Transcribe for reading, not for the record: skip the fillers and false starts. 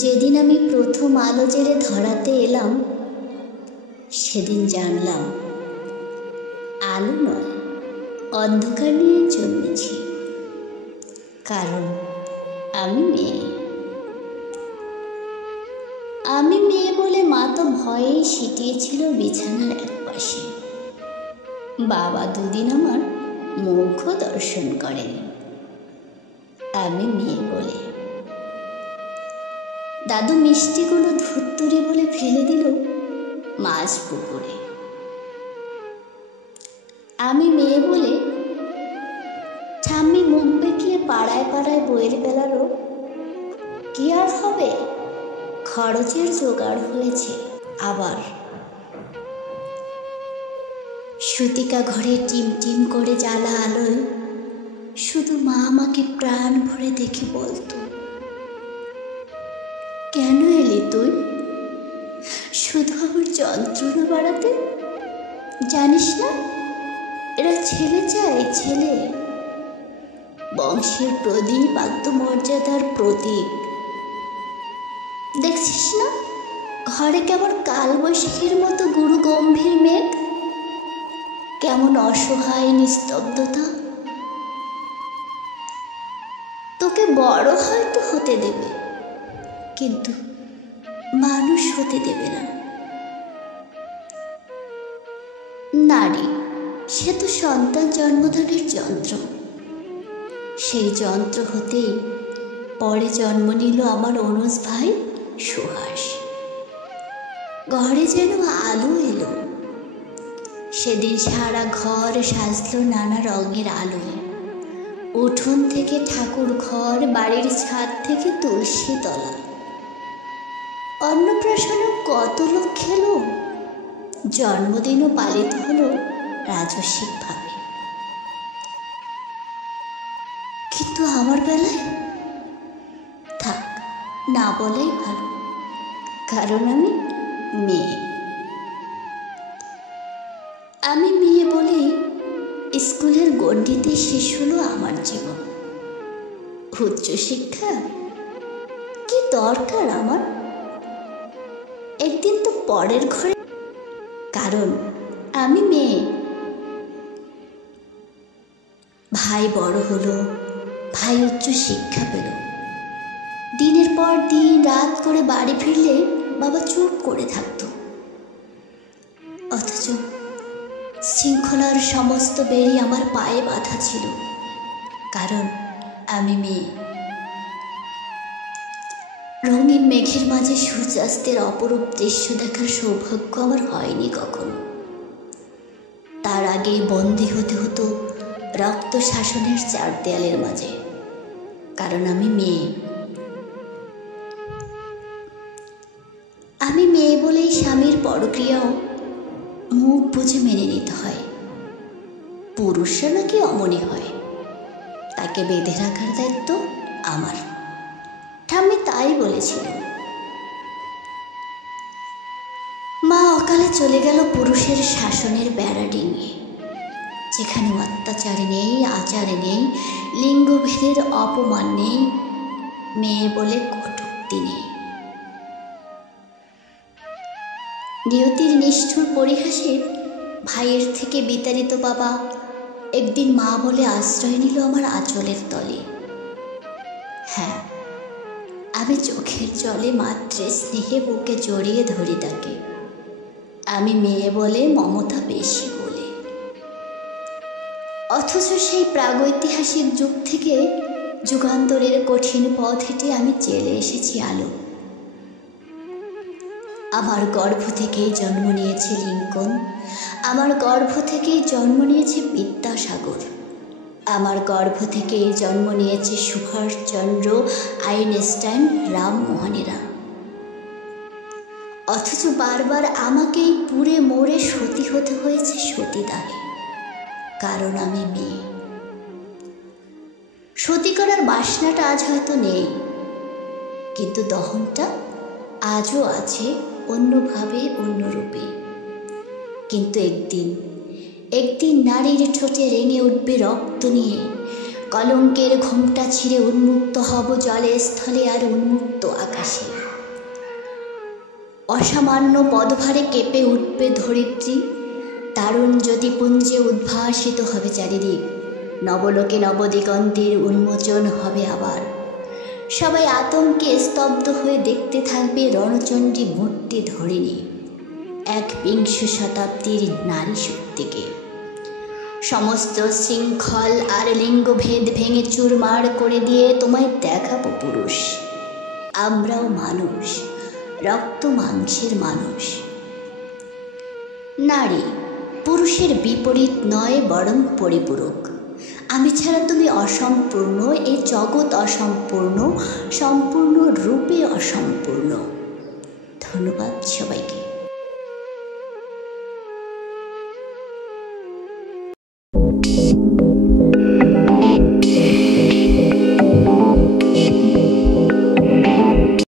যেদিন আমি প্রথম আলো জেলে ধরাতে এলাম, সেদিন জানলাম আলো নয়, অন্ধকার নিয়ে জন্মেছি। কারণ আমি মেয়ে। আমি মেয়ে বলে মা তো ভয়েই সিটিয়েছিল বিছানার একপাশে। বাবা দুদিন আমার মুখ দর্শন করেন আমি মেয়ে বলে। দাদু মিষ্টিগুলো ধুত্তুরি বলে ফেলে দিল মাছ পুকুরে। আমি মেয়ে বলে ঠাম্মি মুখ বেঁকিয়ে পাড়ায় পাড়ায় বইয়ের বেলারও কি আর হবে, খরচের জোগাড় হয়েছে। আবার সুতিকা ঘরে টিম টিম করে জ্বালা আলোয় শুধু মা আমাকে প্রাণ ভরে দেখে বলতো, কেন এলি তুই? শুধু আমার যন্ত্রণা বাড়াতে? জানিস না এরা ছেলে চায়, ছেলে। বংশের প্রদীপ, আত্মমর্যাদার প্রতীক। দেখছিস না ঘরে কেমন কালবৈশাখীর মতো গুরু গম্ভীর মেঘ, কেমন অসহায় নিস্তব্ধতা। তোকে বড় হয়তো হতে দেবে, কিন্তু মানুষ হতে দেবে না। নারী সে তো সন্তান জন্মদানের যন্ত্র। সেই যন্ত্র হতেই পরে জন্ম নিল আমার অনুজ ভাই সুহাস। ঘরে যেন আলো এলো। সেদিন সারা ঘর সাজলো নানা রঙের আলোয়। উঠোন থেকে ঠাকুর ঘর, বাড়ির ছাদ থেকে তুলসী তলা। অন্নপ্রাশনে কত লোক খেলো, জন্মদিনও পালিত হলো রাজস্বিকভাবে। কিন্তু আমার বেলায় থাক, না বলাই ভালো, কারণ আমি মেয়ে। আমি মেয়ে বলেই স্কুলের গণ্ডিতে শেষ হলো আমার জীবন। উচ্চশিক্ষা কি দরকার আমার? একদিন তো পরের ঘরে, কারণ আমি মেয়ে। ভাই বড় হলো, ভাই উচ্চশিক্ষা পেল। দিনের পর দিন রাত করে বাড়ি ফিরলে বাবা চুপ করে থাকতো। অথচ শৃঙ্খলার সমস্ত বেড়ি আমার পায়ে বাঁধা ছিল, কারণ আমি মেয়ে। রঙিন মেঘের মাঝে সূর্যাস্তের অপরূপ দৃশ্য দেখার সৌভাগ্য আমার হয়নি কখনো। তার আগেই বন্দী হতে হতো রক্ত শাসনের চার দেয়ালের মাঝে, কারণ আমি মেয়ে। আমি মেয়ে বলেই স্বামীর পরক্রিয়াও মুখ বুঝে মেনে নিতে হয়। পুরুষরা নাকি অমনি হয়, তাকে বেঁধে রাখার দায়িত্ব আমার। ঠাম্মি তাই বলেছিল। মা অকালে চলে গেল পুরুষের শাসনের বেড়া ডিঙিয়ে, যেখানে অত্যাচার নেই, আচার নেই, লিঙ্গভেদের অপমান নেই, মেয়ে বলে কটূক্তি নেই। নিয়তির নিষ্ঠুর পরিহাসে ভাইয়ের থেকে বিতাড়িত বাবা একদিন মা বলে আশ্রয় নিল আমার আঁচলের তলে। হ্যাঁ, আমি চোখের জলে মাত্রে স্নেহে বুকে জড়িয়ে ধরি তাকে। আমি মেয়ে বলে, মমতা বেশি বলে। অথচ সেই প্রাগৈতিহাসিক যুগ থেকে যুগান্তরের কঠিন পথ হেঁটে আমি চেলে এসেছি আলো। আমার গর্ভ থেকেই জন্ম নিয়েছে লিঙ্কন, আমার গর্ভ থেকেই জন্ম নিয়েছে বিদ্যাসাগর, আমার গর্ভ থেকেই জন্ম নিয়েছে সুভাষচন্দ্র, আইনস্টাইন, রামমোহনেরা। অথচ বারবার আমাকেই পুড়ে মরে সতী হতে হয়েছে সতীদাহে, কারণ আমি মেয়ে। সতী করার বাসনাটা আজ হয়তো নেই, কিন্তু দহনটা আজও আছে, অন্যভাবে, অন্যরূপে। কিন্তু একদিন নারীর ঠোঁটে রেঙে উঠবে রক্ত নিয়ে, কলঙ্কের ঘোমটা ছিঁড়ে উন্মুক্ত হব জলে স্থলে আর উন্মুক্ত আকাশে। অসামান্য পদভারে কেঁপে উঠবে ধরিত্রী, দারুণ জ্যোতিপুঞ্জে উদ্ভাসিত হবে চারিদিক, নবলোকে নবদিগন্তের উন্মোচন হবে আবার। সবাই আতঙ্কে স্তব্ধ হয়ে দেখতে থাকবে রণচণ্ডী মূর্তি ধরিনি, একবিংশ শতাব্দীর নারী শক্তিকে। সমস্ত শৃঙ্খল আর লিঙ্গভেদ ভেঙে চুরমার করে দিয়ে তোমায় দেখাবো পুরুষ, আমরাও মানুষ, রক্ত মাংসের মানুষ। নারী পুরুষের বিপরীত নয়, বরং পরিপূরক। আমি ছাড়া তুমি অসম্পূর্ণ, এই জগৎ অসম্পূর্ণ, সম্পূর্ণ রূপে অসম্পূর্ণ। ধন্যবাদ সবাইকে।